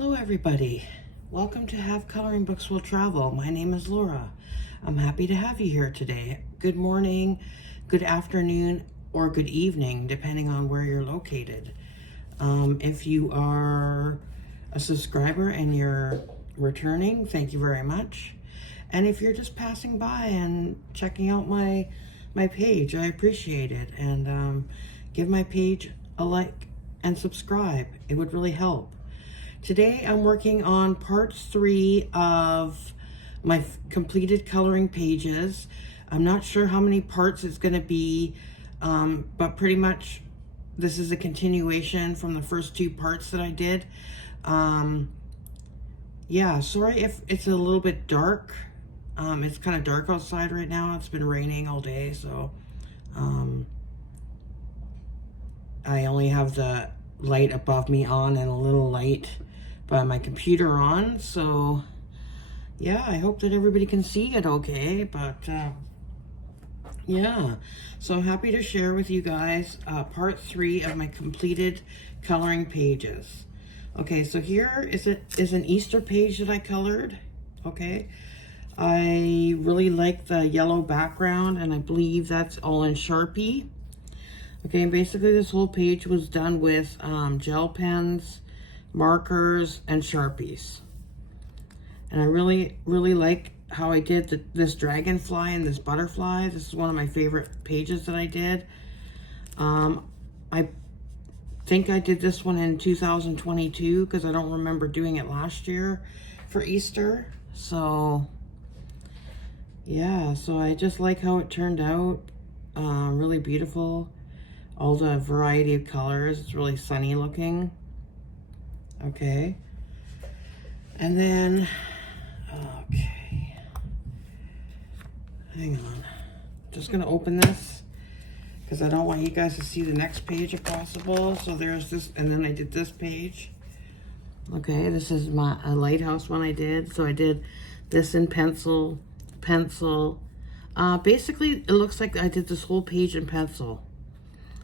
Hello everybody. Welcome to Have Coloring Books Will Travel. My name is Laura. I'm happy to have you here today. Good morning, good afternoon, or good evening, depending on where you're located. If you are a subscriber and you're returning, thank you very much. And if you're just passing by and checking out my page, I appreciate it. And give my page a like and subscribe. It would really help. Today I'm working on part 3 of my completed coloring pages. I'm not sure how many parts it's going to be, but pretty much this is a continuation from the first 2 parts that I did. Yeah, sorry if it's a little bit dark. It's kind of dark outside right now. It's been raining all day, so I only have the light above me on and a little light by my computer on. So yeah, I hope that everybody can see it okay. But yeah, so I'm happy to share with you guys part 3 of my completed coloring pages. Okay, so here is an Easter page that I colored. Okay, I really like the yellow background, and I believe that's all in Sharpie. Okay, and basically this whole page was done with gel pens, markers, and Sharpies. And I really like how I did this dragonfly and this butterfly. This is one of my favorite pages that I did. I think I did this one in 2022 because I don't remember doing it last year for Easter. So yeah, so I just like how it turned out. Really beautiful. All the variety of colors. It's really sunny looking. Okay. And then, okay. Hang on. Just going to open this because I don't want you guys to see the next page if possible. So there's this, and then I did this page. Okay, this is a lighthouse one I did. So I did this in pencil. Basically, it looks like I did this whole page in pencil.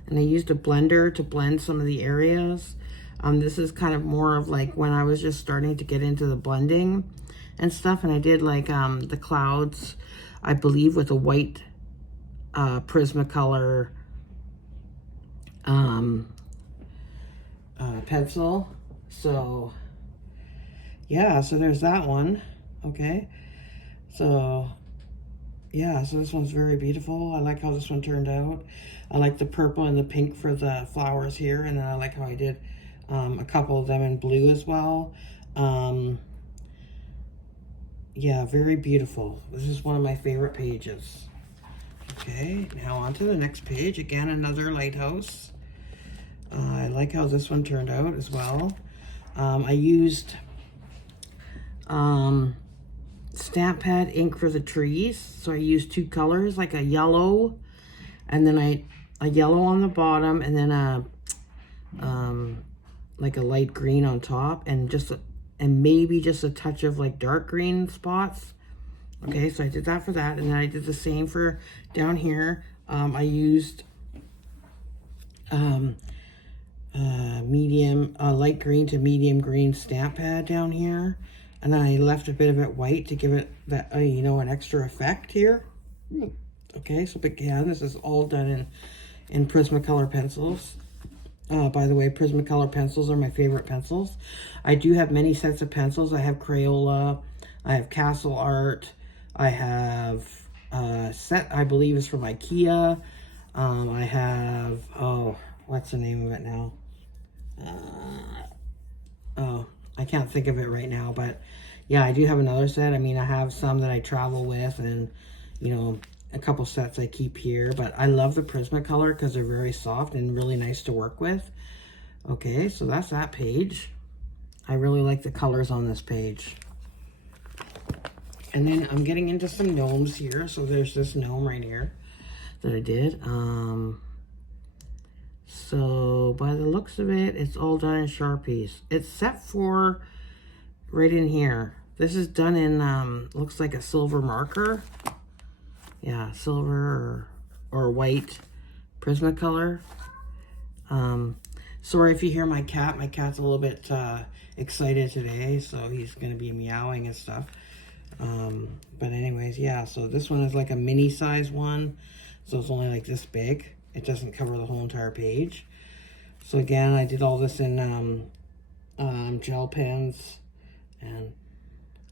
And I used a blender to blend some of the areas. This is kind of more of like when I was just starting to get into the blending and stuff. And I did like the clouds, I believe, with a white Prismacolor pencil. So yeah, so there's that one. Okay, so yeah, so this one's very beautiful. I like how this one turned out. I like the purple and the pink for the flowers here, and then I like how I did a couple of them in blue as well. Yeah, very beautiful. This is one of my favorite pages. Okay, now on to the next page. Again, another lighthouse. I like how this one turned out as well. I used stamp pad ink for the trees. So I used 2 colors, like a yellow, and then a yellow on the bottom, and then like a light green on top, and maybe just a touch of like dark green spots. Okay, so I did that for that, and then I did the same for down here. I used light green to medium green stamp pad down here, and I left a bit of it white to give it that you know, an extra effect here. Okay, so again, this is all done in Prismacolor pencils. By the way, Prismacolor pencils are my favorite pencils. I do have many sets of pencils. I have Crayola, I have Castle Art, I have a set I believe is from IKEA. I have, oh, what's the name of it now? Oh, I can't think of it right now, but yeah, I do have another set. I mean, I have some that I travel with, and you know, a couple sets I keep here, but I love the Prismacolor because they're very soft and really nice to work with. Okay, so that's that page. I really like the colors on this page. And then I'm getting into some gnomes here. So there's this gnome right here that I did. So by the looks of it, it's all done in Sharpies. It's set for right in here. This is done in, looks like a silver marker. Yeah, silver or white Prismacolor. Sorry if you hear my cat. My cat's a little bit excited today, so he's going to be meowing and stuff. But anyways, yeah, so this one is like a mini size one. So it's only like this big. It doesn't cover the whole entire page. So again, I did all this in gel pens. And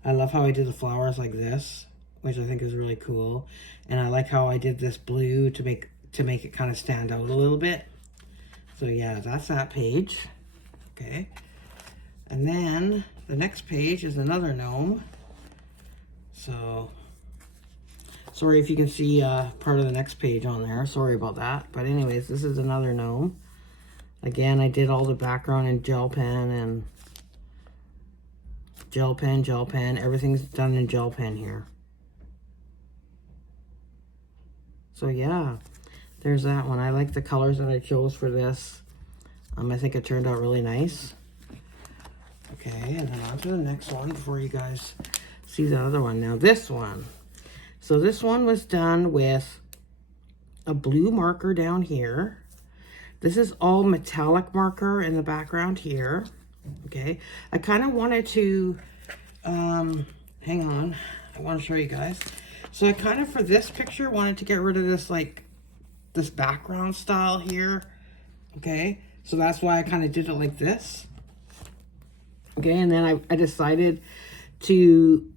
I love how I did the flowers like this, which I think is really cool. And I like how I did this blue to make it kind of stand out a little bit. So yeah, that's that page. Okay. And then the next page is another gnome. So sorry if you can see part of the next page on there. Sorry about that. But anyways, this is another gnome. Again, I did all the background in gel pen and gel pen. Everything's done in gel pen here. So yeah, there's that one. I like the colors that I chose for this. I think it turned out really nice. Okay, and then on to the next one before you guys see the other one. Now this one. So this one was done with a blue marker down here. This is all metallic marker in the background here. Okay, I kind of wanted to, hang on, I want to show you guys. So I kind of, for this picture, wanted to get rid of this, like, this background style here. Okay, so that's why I kind of did it like this. Okay, and then I decided to,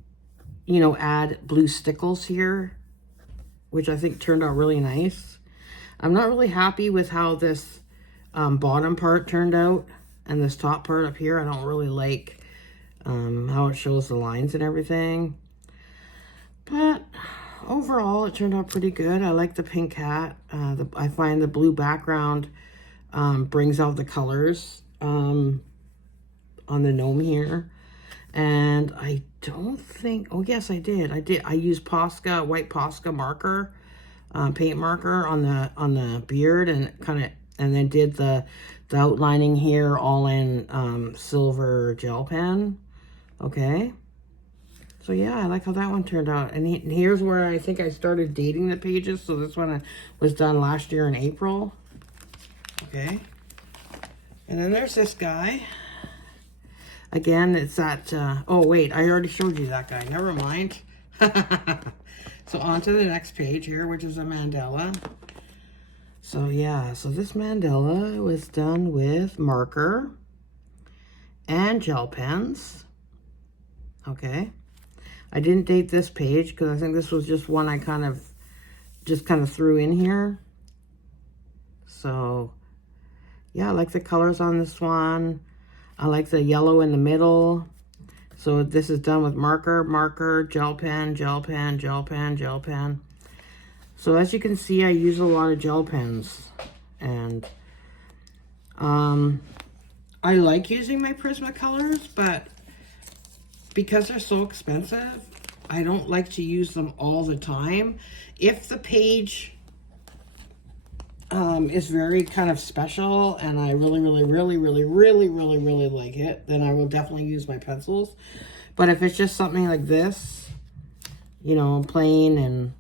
you know, add blue stickles here, which I think turned out really nice. I'm not really happy with how this bottom part turned out and this top part up here. I don't really like how it shows the lines and everything. But overall, it turned out pretty good. I like the pink hat. I find the blue background brings out the colors on the gnome here. And I don't think, oh yes, I did. I used Posca, white Posca marker, paint marker on the beard and then did the outlining here all in silver gel pen. Okay. So yeah, I like how that one turned out. And here's where I think I started dating the pages. So this one was done last year in April. Okay. And then there's this guy. Again, it's that, oh wait, I already showed you that guy. Never mind. So on to the next page here, which is a mandala. So yeah, so this mandala was done with marker and gel pens. Okay. I didn't date this page because I think this was just one I kind of threw in here. So yeah, I like the colors on this one. I like the yellow in the middle. So this is done with marker, gel pen, gel pen, gel pen, gel pen. So as you can see, I use a lot of gel pens. And I like using my Prismacolors, but because they're so expensive, I don't like to use them all the time. If the page is very kind of special and I really like it, then I will definitely use my pencils. But if it's just something like this, you know, plain and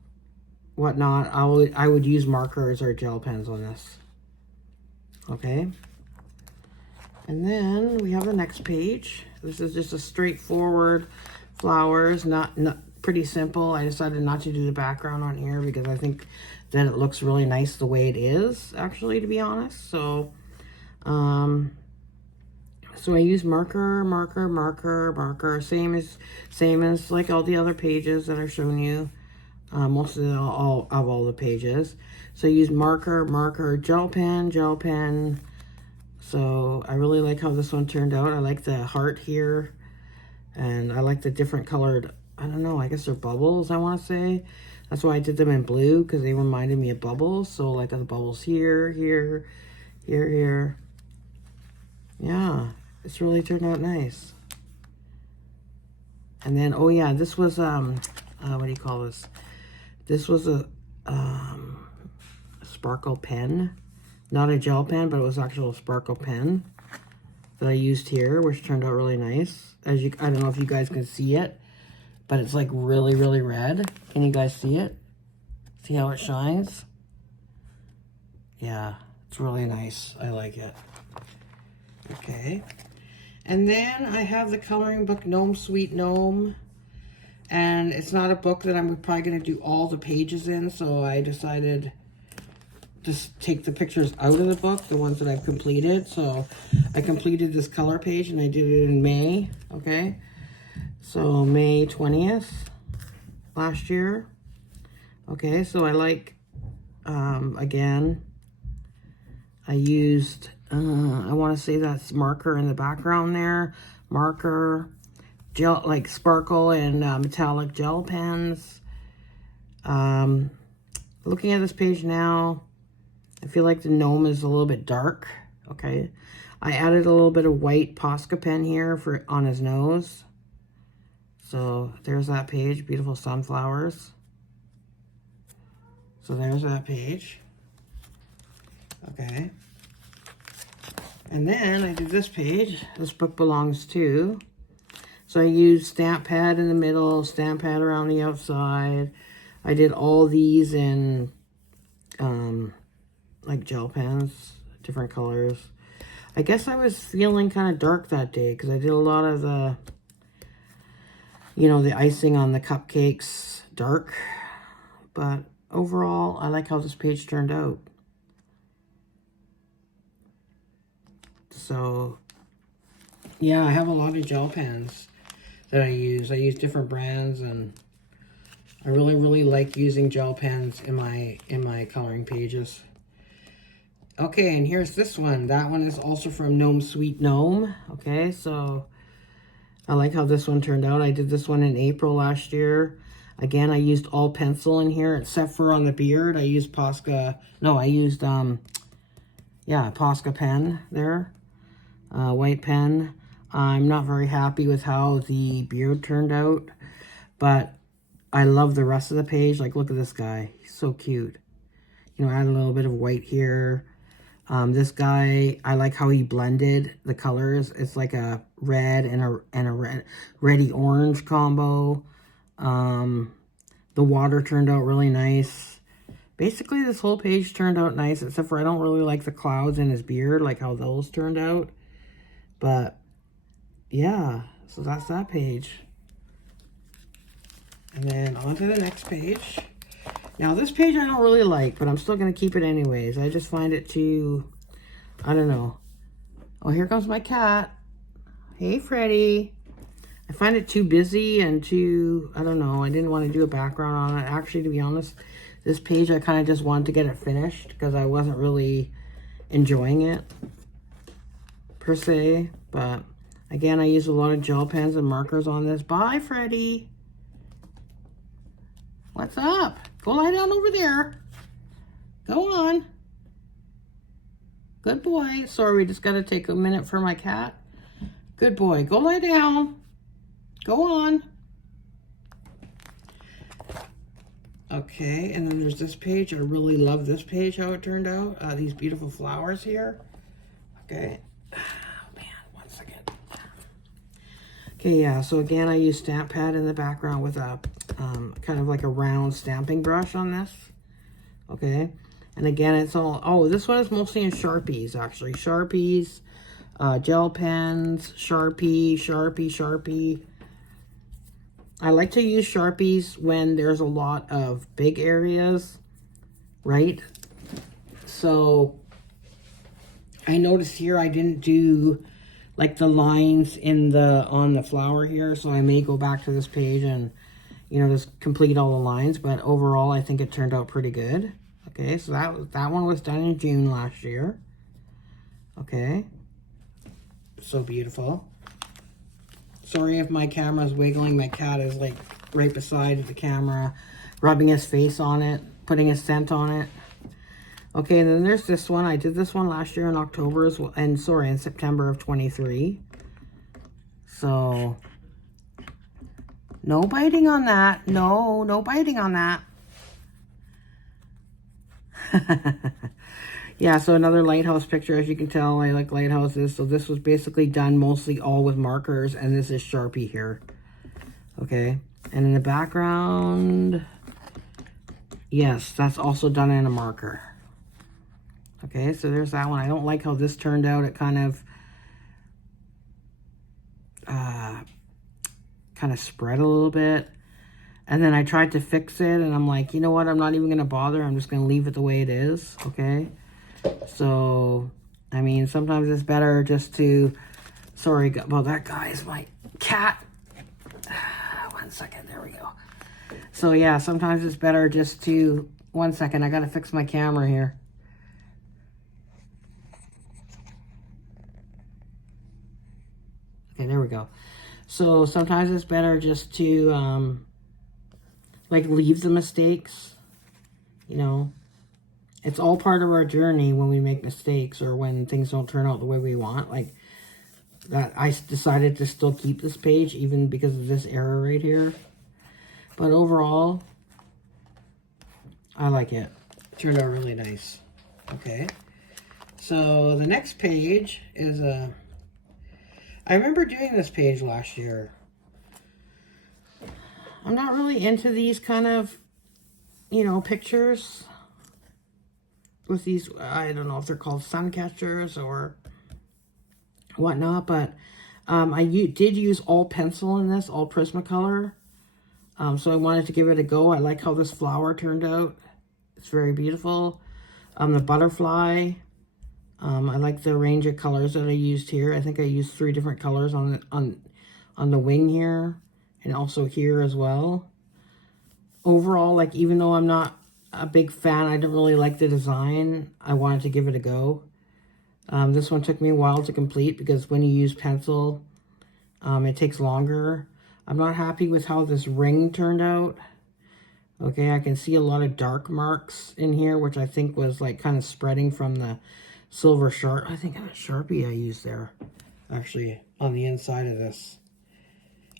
whatnot, I would use markers or gel pens on this. Okay. And then we have the next page. This is just a straightforward flowers, not pretty simple. I decided not to do the background on here because I think that it looks really nice the way it is, actually, to be honest. So, so I use marker, same as like all the other pages that I've shown you. Most of all the pages. So I use marker, gel pen. So I really like how this one turned out. I like the heart here. And I like the different colored, I don't know, I guess they're bubbles, I want to say. That's why I did them in blue, because they reminded me of bubbles. So like the bubbles here. Yeah, it's really turned out nice. And then, oh yeah, this was, what do you call this? This was a sparkle pen. Not a gel pen, but it was actual sparkle pen that I used here, which turned out really nice. I don't know if you guys can see it, but it's like really red. Can you guys see it? See how it shines? Yeah, it's really nice. I like it. Okay. And then I have the coloring book Gnome Sweet Gnome. And it's not a book that I'm probably going to do all the pages in, so I decided just take the pictures out of the book, the ones that I've completed. So I completed this color page and I did it in May, okay? So May 20th last year. Okay, so I like, again, I used, I want to say that's marker in the background there. Marker, gel, like sparkle and metallic gel pens. Looking at this page now, I feel like the gnome is a little bit dark. Okay, I added a little bit of white Posca pen here for on his nose. So there's that page, beautiful sunflowers. So there's that page. Okay. And then I did this page. This book belongs to. So I used stamp pad in the middle, stamp pad around the outside. I did all these in like gel pens, different colors. I guess I was feeling kind of dark that day because I did a lot of the, you know, the icing on the cupcakes dark. But overall, I like how this page turned out. So, yeah, I have a lot of gel pens that I use. I use different brands, and I really like using gel pens in my coloring pages. Okay, and here's this one. That one is also from Gnome Sweet Gnome. Okay, so I like how this one turned out. I did this one in April last year. Again, I used all pencil in here, except for on the beard. I used Posca, no, I used, yeah, Posca pen there. White pen. I'm not very happy with how the beard turned out, but I love the rest of the page. Like, look at this guy. He's so cute. You know, add a little bit of white here. This guy, I like how he blended the colors. It's like a red and a reddy orange combo. The water turned out really nice. Basically, this whole page turned out nice, except for I don't really like the clouds in his beard, like how those turned out. But, yeah, so that's that page. And then on to the next page. Now, this page I don't really like, but I'm still going to keep it anyways. I just find it too, I don't know. Oh, here comes my cat. Hey, Freddy. I find it too busy and too, I don't know. I didn't want to do a background on it. Actually, to be honest, this page I kind of just wanted to get it finished because I wasn't really enjoying it, per se. But, again, I use a lot of gel pens and markers on this. Bye, Freddy. What's up? Go lie down over there. Go on. Good boy. Sorry, we just got to take a minute for my cat. Good boy. Go lie down. Go on. Okay, and then there's this page. I really love this page, how it turned out. These beautiful flowers here. Okay. Oh, man, 1 second. Okay, yeah, so again, I use stamp pad in the background with a kind of like a round stamping brush on this. Okay, and again, it's all, oh, this one is mostly in Sharpies, actually. Sharpies, gel pens, Sharpie. I like to use Sharpies when there's a lot of big areas, right? So I noticed here I didn't do like the lines in on the flower here, so I may go back to this page and, you know, just complete all the lines. But overall, I think it turned out pretty good. Okay, so that one was done in June last year. Okay, so beautiful. Sorry if my camera's wiggling. My cat is like right beside the camera, rubbing his face on it, putting a scent on it. Okay, and then there's this one. I did this one last year in October as well, and sorry, in September of 23. So, no biting on that. No biting on that. Yeah, so another lighthouse picture. As you can tell, I like lighthouses. So this was basically done mostly all with markers, and this is Sharpie here. Okay, and in the background, yes, that's also done in a marker. Okay, so there's that one. I don't like how this turned out. It kind of, kind of spread a little bit. And then I tried to fix it, and I'm like, you know what? I'm not even going to bother. I'm just going to leave it the way it is, okay? So, I mean, sometimes it's better just to... Sorry, well, that guy is my cat. 1 second, there we go. So, yeah, sometimes it's better just to... 1 second, I got to fix my camera here. Okay, there we go. So, sometimes it's better just to... like, leave the mistakes, you know. It's all part of our journey when we make mistakes or when things don't turn out the way we want. Like, that I decided to still keep this page even because of this error right here. But overall, I like it. It turned out really nice. Okay. So, the next page is a... I remember doing this page last year. I'm not really into these kind of, you know, pictures with these, I don't know if they're called sun catchers or whatnot, but I did use all pencil in this, all Prismacolor. So I wanted to give it a go. I like how this flower turned out. It's very beautiful. The butterfly, I like the range of colors that I used here. I think I used 3 different colors on the wing here. And also here as well. Overall, like, even though I'm not a big fan, I didn't really like the design, I wanted to give it a go. This one took me a while to complete because when you use pencil, it takes longer. I'm not happy with how this ring turned out. Okay, I can see a lot of dark marks in here, which I think was like kind of spreading from the silver Sharpie. I think a Sharpie I used there, actually, on the inside of this.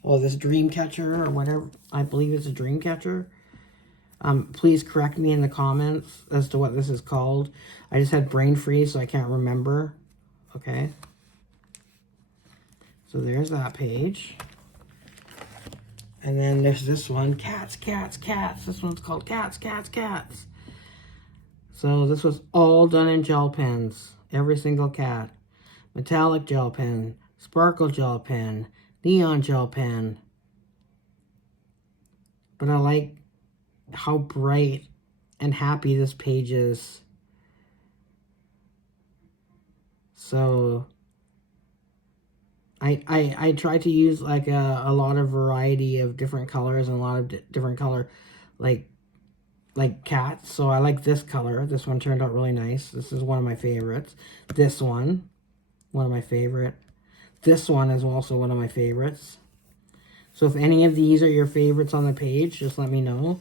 Oh, this dream catcher or whatever, I believe it's a dream catcher. Please correct me in the comments as to what this is called. I just had brain freeze, so I can't remember. Okay. So there's that page. And then there's this one, cats, cats, cats. This one's called cats, cats, cats. So this was all done in gel pens. Every single cat. Metallic gel pen, sparkle gel pen, neon gel pen. But I like how bright and happy this page is. So I try to use like a lot of variety of different colors and a lot of different color like cats. So I like this color. This one turned out really nice. This is one of my favorites. This one of my favorite. This one is also one of my favorites. So if any of these are your favorites on the page, just let me know.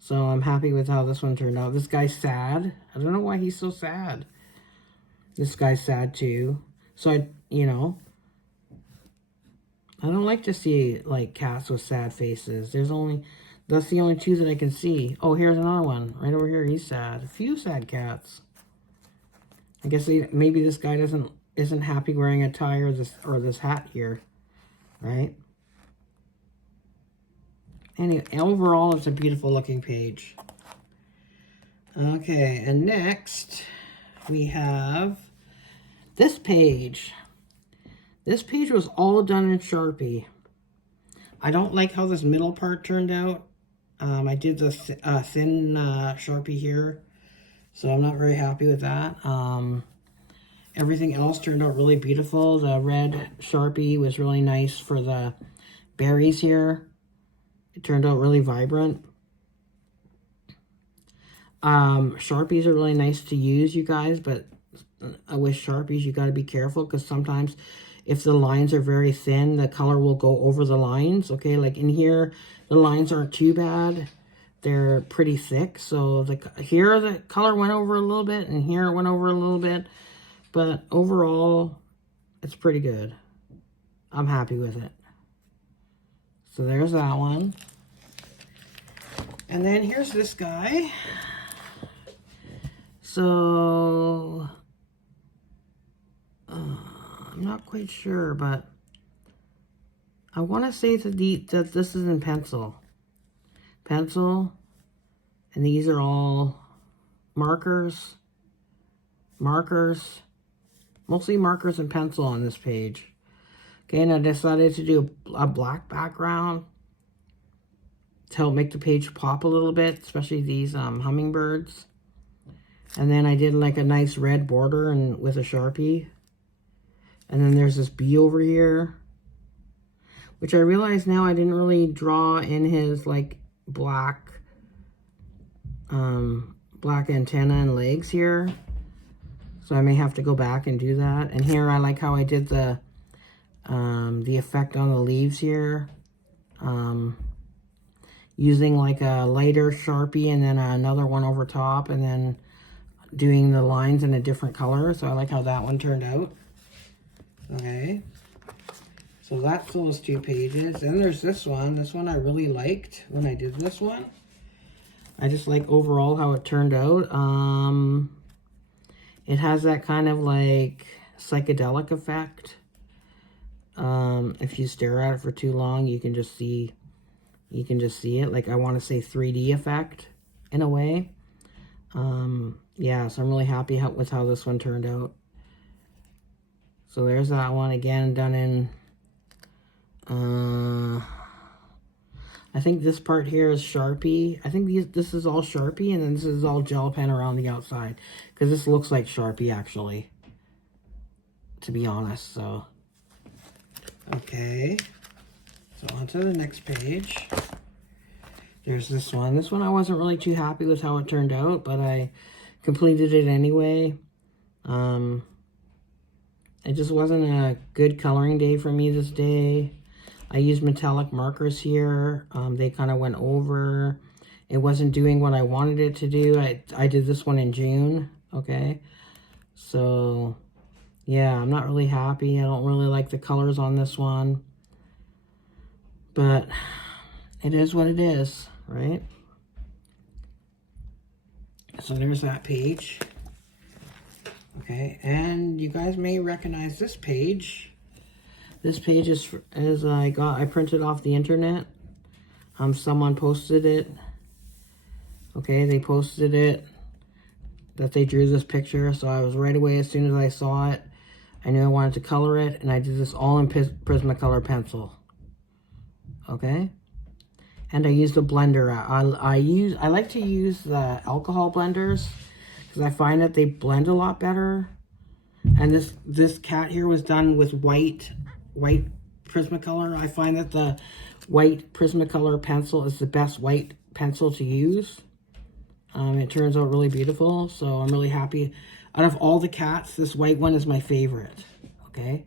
So I'm happy with how this one turned out. This guy's sad. I don't know why he's so sad. This guy's sad too. So I don't like to see like cats with sad faces. That's the only 2 that I can see. Oh, here's another one. Right over here, he's sad. A few sad cats. I guess maybe this guy isn't happy wearing a tie or this hat here. Right? Anyway, overall, it's a beautiful looking page. Okay, and next we have this page. This page was all done in Sharpie. I don't like how this middle part turned out. I did the thin Sharpie here, so I'm not very happy with that. Everything else turned out really beautiful. The red Sharpie was really nice for the berries here. It turned out really vibrant. Sharpies are really nice to use, you guys, but with Sharpies, you got to be careful because sometimes if the lines are very thin, the color will go over the lines, okay? Like in here, the lines aren't too bad. They're pretty thick, so here the color went over a little bit, and here it went over a little bit, but overall, it's pretty good. I'm happy with it. So there's that one. And then here's this guy. So, I'm not quite sure, but I want to say that this is in pencil. Pencil, and these are all markers, mostly markers and pencil on this page. Okay, and I decided to do a black background to help make the page pop a little bit, especially these hummingbirds. And then I did like a nice red border and with a Sharpie. And then there's this bee over here, which I realize now I didn't really draw in his like black antenna and legs here. So I may have to go back and do that. And here I like how I did the effect on the leaves here. Using like a lighter Sharpie and then another one over top, and then doing the lines in a different color. So I like how that one turned out. Okay. So that's those 2 pages. Then there's this one. This one I really liked when I did this one. I just like overall how it turned out. It has that kind of like psychedelic effect. If you stare at it for too long, you can just see it. Like I want to say 3D effect in a way. Yeah, so I'm really happy with how this one turned out. So there's that one again, done in, I think this part here is Sharpie. I think this is all Sharpie, and then this is all gel pen around the outside. Because this looks like Sharpie, actually. To be honest, so. Okay. So on to the next page. There's this one. This one I wasn't really too happy with how it turned out, but I completed it anyway. It just wasn't a good coloring day for me this day. I used metallic markers here. They kind of went over. It wasn't doing what I wanted it to do. I did this one in June, okay? So, yeah, I'm not really happy. I don't really like the colors on this one. But it is what it is, right? So there's that page. Okay, and you guys may recognize this page. This page is I printed off the internet. Someone posted it. Okay, they posted it that they drew this picture, so I was right away as soon as I saw it. I knew I wanted to color it, and I did this all in Prismacolor pencil. Okay, and I used a blender. I like to use the alcohol blenders because I find that they blend a lot better. And this cat here was done with white Prismacolor. I find that the white Prismacolor pencil is the best white pencil to use. It turns out really beautiful, so I'm really happy. Out of all the cats, this white one is my favorite. Okay,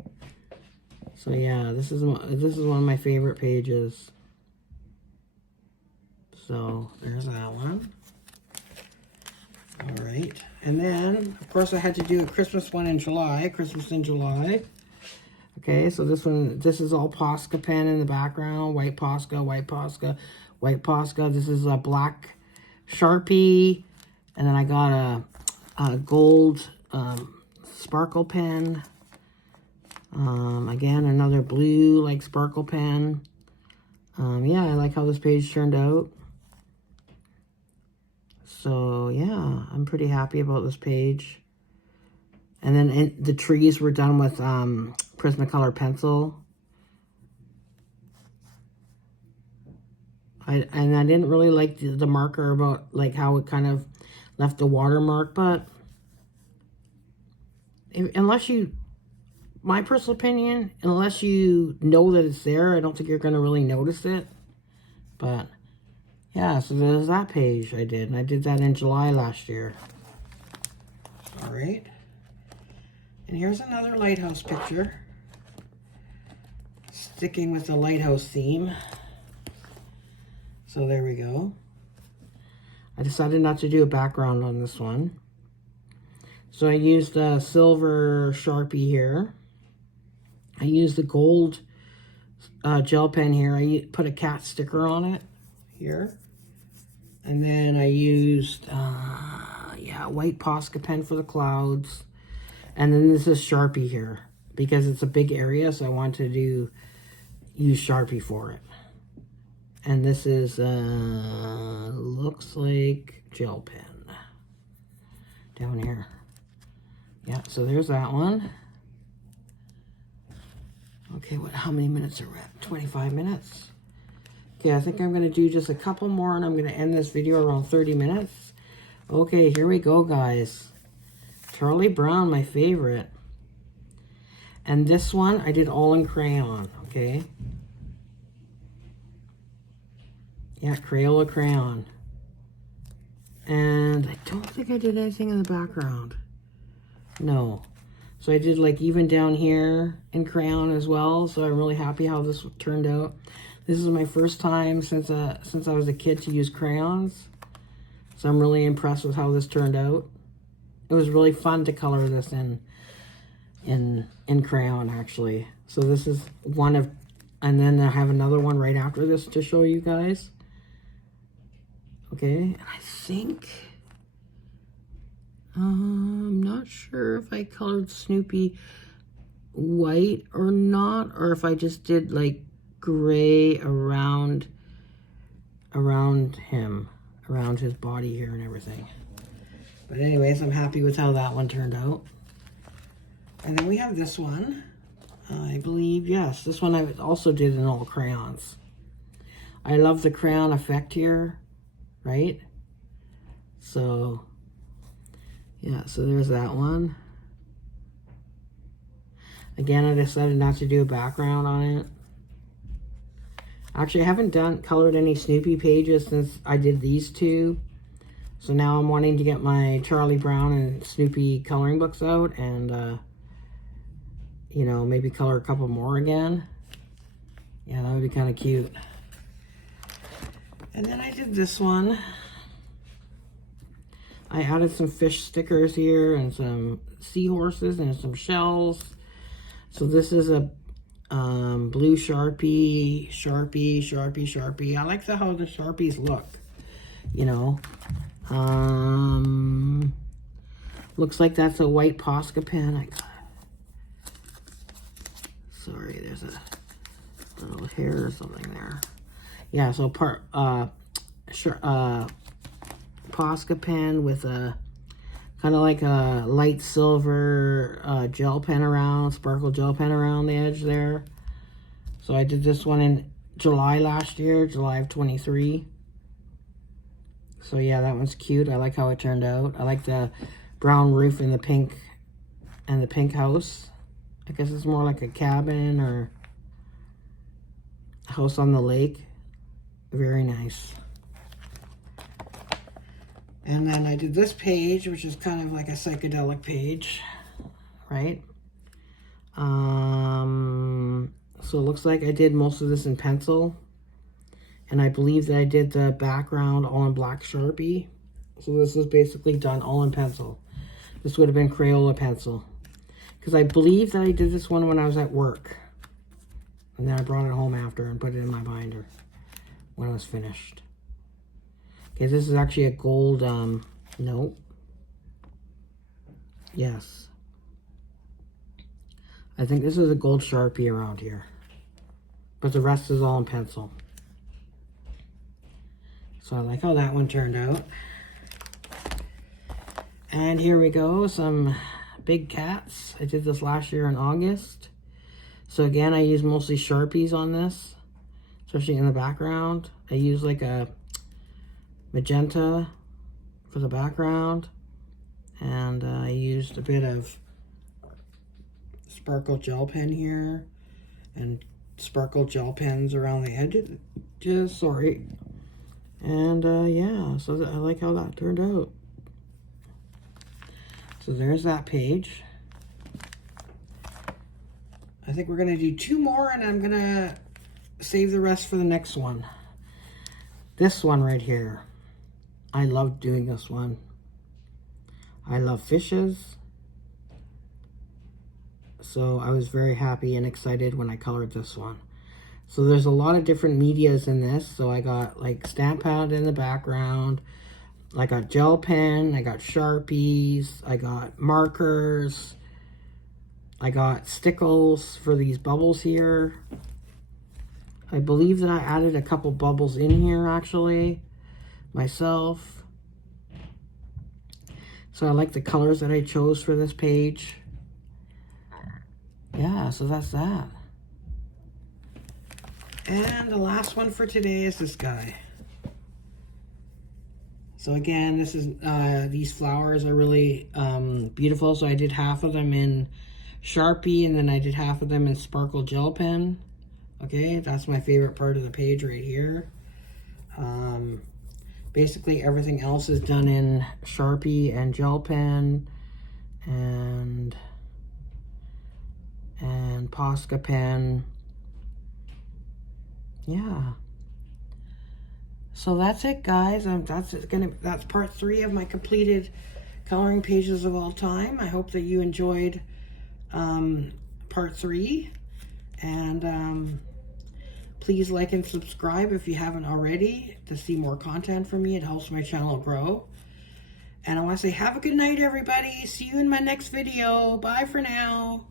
so yeah, this is one of my favorite pages. So there's that one. All right, and then of course I had to do a Christmas one in July. Christmas in July. Okay, so this is all Posca pen in the background. White Posca, white Posca, white Posca. This is a black Sharpie, and then I got a gold sparkle pen. Again, another blue like sparkle pen. Yeah, I like how this page turned out. So yeah, I'm pretty happy about this page. And then the trees were done with Prismacolor pencil. And I didn't really like the marker about like how it kind of left the watermark, but my personal opinion, unless you know that it's there, I don't think you're going to really notice it. But yeah, so there's that page I did, and I did that in July last year. All right. And here's another lighthouse picture. Sticking with the lighthouse theme. So there we go. I decided not to do a background on this one. So I used a silver Sharpie here. I used the gold gel pen here. I put a cat sticker on it here. And then I used, white Posca pen for the clouds. And then this is Sharpie here. Because it's a big area, so I wanted to use Sharpie for it. And this is, looks like gel pen. Down here. Yeah, so there's that one. Okay, how many minutes are we at? 25 minutes. Okay, I think I'm going to do just a couple more and I'm going to end this video around 30 minutes. Okay, here we go, guys. Charlie Brown, my favorite. And this one, I did all in crayon, okay? Yeah, Crayola crayon. And I don't think I did anything in the background. No. So I did like even down here in crayon as well. So I'm really happy how this turned out. This is my first time since I was a kid to use crayons. So I'm really impressed with how this turned out. It was really fun to color this in crayon actually. So this is one of, and then I have another one right after this to show you guys. Okay, and I think, I'm not sure if I colored Snoopy white or not, or if I just did like gray around him, around his body here and everything. But anyways, I'm happy with how that one turned out. And then we have this one. I believe, yes, this one I also did in all crayons. I love the crayon effect here, right? So, yeah, so there's that one. Again, I decided not to do a background on it. Actually, I haven't colored any Snoopy pages since I did these two. So now I'm wanting to get my Charlie Brown and Snoopy coloring books out and, you know, maybe color a couple more again. Yeah, that would be kind of cute. And then I did this one. I added some fish stickers here and some seahorses and some shells. So this is a blue Sharpie. I like how the Sharpies look, you know. Looks like that's a white Posca pen. Sorry, there's a little hair or something there. Yeah, so Posca pen with a kind of like a light silver gel pen around, sparkle gel pen around the edge there. So I did this one in July last year, July of 23. So yeah, that one's cute. I like how it turned out. I like the brown roof and the pink house. I guess it's more like a cabin or a house on the lake. Very nice. And then I did this page, which is kind of like a psychedelic page, right? So it looks like I did most of this in pencil. And I believe that I did the background all in black Sharpie. So this is basically done all in pencil. This would have been Crayola pencil. Because I believe that I did this one when I was at work. And then I brought it home after and put it in my binder when it was finished. Okay, this is actually a gold, nope. Yes. I think this is a gold Sharpie around here. But the rest is all in pencil. So I like how that one turned out. And here we go, some big cats. I did this last year in August. So again, I use mostly Sharpies on this, especially in the background. I use like a magenta for the background. And I used a bit of sparkle gel pen here and sparkle gel pens around the edges, sorry. And yeah, so I like how that turned out. So there's that page. I think we're gonna do two more and I'm gonna save the rest for the next one. This one right here. I love doing this one. I love fishes. So I was very happy and excited when I colored this one. So there's a lot of different medias in this. So I got like stamp pad in the background. I got gel pen. I got Sharpies. I got markers. I got stickles for these bubbles here. I believe that I added a couple bubbles in here actually myself. So I like the colors that I chose for this page. Yeah, so that's that. And the last one for today is this guy. So again, this is these flowers are really beautiful. So I did half of them in Sharpie, and then I did half of them in Sparkle Gel Pen. Okay, that's my favorite part of the page right here. Basically everything else is done in Sharpie and Gel Pen and Posca pen. Yeah. So that's it, guys. That's part 3 of my completed coloring pages of all time. I hope that you enjoyed part 3, and please like and subscribe if you haven't already to see more content from me. It helps my channel grow. And I want to say have a good night, everybody. See you in my next video. Bye for now.